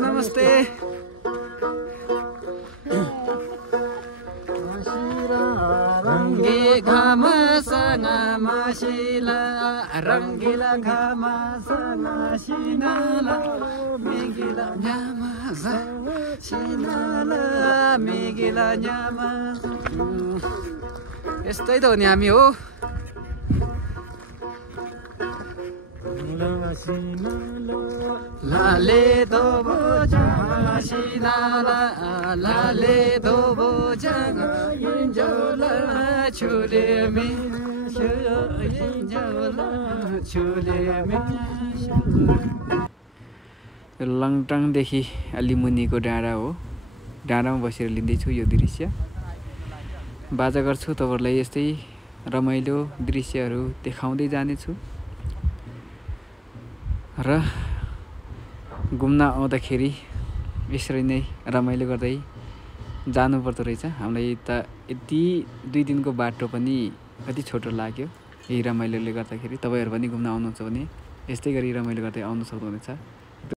नमस्ते। रङ्गे घामसँग मासिला रङ्गिला घामसँग सिनाला मेगिला न्यामा सिनाला मेगिला न्यामा। यस्तै त हो नि हामी हो। लाले दो बोझा सिनाला लाले दो बोझा इंजोला छुले में इंजोला छुले में। लङटाङदेखि अलि मुनिको डाँडा हो। डाँडामा बसेर लिँदैछु यो दृश्य। बाजा गर्छु तपाईहरुलाई यस्तै रमाइलो दृश्यहरू देखाउँदै जानेछु। र घुम्न आउँदाखेरि यसरी नै रमाइलो गर्दै जानुपर्दो रहेछ। हामीलाई त यति 2 दिनको बाटो पनि कति छोटो लाग्यो यही रमाइलोले गर्दाखेरि। तपाईहरु पनि घुम्न आउनुहुन्छ भने यस्तै गरी रमाइलो गर्दै आउन सक्नुहुनेछ।